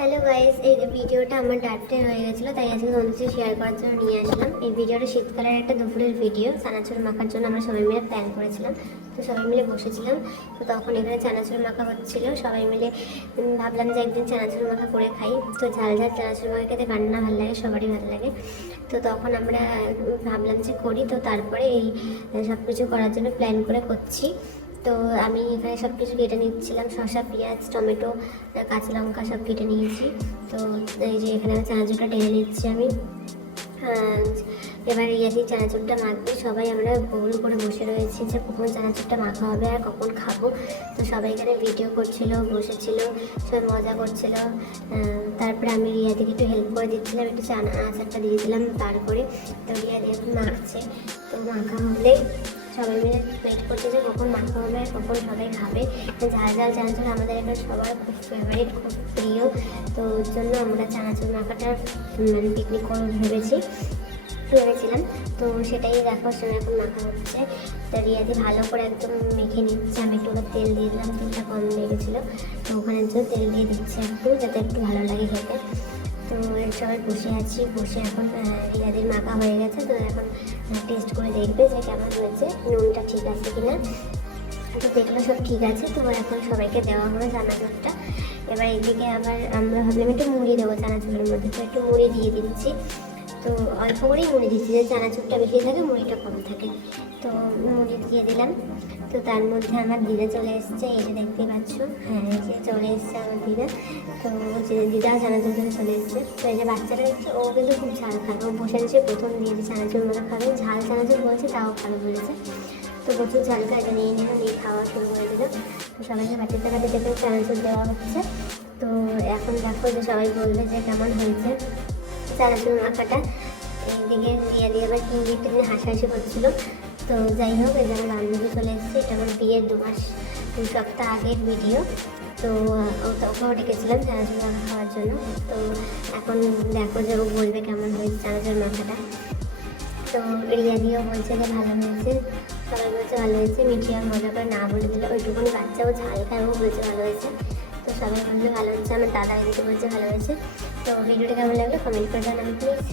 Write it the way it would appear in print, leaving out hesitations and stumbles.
Hello guys, এই ভিডিওটা আমার ডার্টে হয়ে গেছিলো, তাই আজকে তোমাদের সাথে শেয়ার করার জন্য নিয়ে আসলাম। এই ভিডিওটা শীতকালের একটা দুপুরের ভিডিও। চানাচুর মাখার জন্য আমরা সবাই মিলে প্ল্যান করেছিলাম। তো সবাই মিলে বসেছিলাম, তো তখন এখানে চানাচুর মাখা হচ্ছিল। সবাই মিলে ভাবলাম যে একদিন চানাচুর মাখা করে খাই। তো ঝাল ঝাল চানাচুর মাখা খেতে কার না ভালো লাগে, সবারই ভালো লাগে। তো তখন আমরা ভাবলাম যে করি। তো তারপরে এই সব কিছু করার জন্য প্ল্যান করে করছি। তো আমি এখানে সব কিছু কেটে নিচ্ছিলাম, শসা, পেঁয়াজ, টমেটো, কাঁচা লঙ্কা সব কেটে নিয়েছি। তো এই যে এখানে আমি চানাচুরটা ঢেলে নিচ্ছি আমি। এবার দিয়ে চানাচুরটা মাখবে। সবাই আমরা গোল করে বসে রয়েছি যে কখন চানাচুরটা মাখা হবে আর কখন খাবো। তো সবাই এখানে ভিডিও করছিল, বসেছিল, সবাই মজা করছিল। তারপরে আমি রিয়াদিকে একটু হেল্প করে দিচ্ছিলাম, একটু আচারটা দিয়েছিলাম তারপরে। তো রিয়াদি এখন মাখছে। তো মাখা হলে সবাই মিলে ওয়েট করছে যে কখন মাখা হবে আর কখন সবাই খাবে। ঝাল ঝাল চানাচুর আমাদের এখানে সবার খুব ফেভারিট, খুব প্রিয়। তো ওর জন্য আমরা চানাচুর মাখাটা পিকনিক করে ভেবেছিলাম। তো সেটাই দেখো, শুনে এখন মাখা হচ্ছে। তো রিয়াদি ভালো করে একদম মেখে নিচ্ছে। আমি একটু তেল দিয়ে দিলাম, তেলটা কম লেগেছিলো। তো ওখানে জন্য তেল দিয়ে দিচ্ছে একটু, যাতে একটু ভালো লাগে খেতে। তো সবাই বসে আছি, বসে এখন রিয়াদির মাখা হয়ে গেছে। তো এখন টেস্ট করে দেখবে যে কেমন হয়েছে, নুনটা ঠিক আছে কিনা। তো দেখলো সব ঠিক আছে। তো এখন সবাইকে দেওয়া হবে চানাচুরটা। এবার এদিকে আবার আমরা ভাবলাম একটু মুড়ি দেবো চানাচুরের মধ্যে, তো একটু মুড়ি দিয়ে দিচ্ছি। তো অল্প করেই মুড়ি দিচ্ছি, যে চানাচুরটা বেশি থাকে মুড়িটা কম থাকে। তো মুড়ি দিয়ে দিলাম। তো তার মধ্যে আমার দিদা চলে এসছে, এই যে দেখতেই পাচ্ছ। হ্যাঁ, এই যে চলে এসছে আমার দিদা। তো দিদা চানাচুর থেকে চলে এসছে। তো এই যে বাচ্চাটা দেখছে, ও কিন্তু খুব ঝাল খাবে। ও বসে বসে প্রথম দিয়েছে চানাচুর মতো খাবে, ঝাল চানাচুর বলছে, তাও খাবে বলেছে। তো প্রচুর ঝাল খাইতে নিয়ে নিয়ে খাওয়া শুরু করে দিল। তো সবাইকে বাটিতে বাটিতে দেখে চানাচুর দেওয়া হচ্ছে। তো এখন দেখো যে সবাই বলবে যে কেমন হয়েছে চানাচুর মাখাটা। এইদিকে দিয়ে আবার হিন্দি একটু দিন হাসাহাসি করছিল। তো যাই হোক, এই যে আমার বান্ধবী চলে এসেছে। এটা আমার বিয়ের 2 সপ্তাহ আগের ভিডিও। তো ওকেও ডেকেছিলাম চানাচুর মাখা খাওয়ার জন্য। তো এখন দেখো যে ও বলবে কেমন হয়েছে চানাচুর মাখাটা। তো রিয়াদিও বলছে যে ভালো হয়েছে, সবাই বলছে ভালো হয়েছে। মিঠি আর মজা করে না বলে দিলে, ওইটুকুনি বাচ্চাও ঝাল খায়, ও বলছে ভালো হয়েছে। তো সবাই বলছে ভালো হয়েছে, আমার দাদা এদিকে বলছে ভালো হয়েছে। তো ভিডিওটা কেমন লাগলো কমেন্ট করে জানাবেন প্লিজ।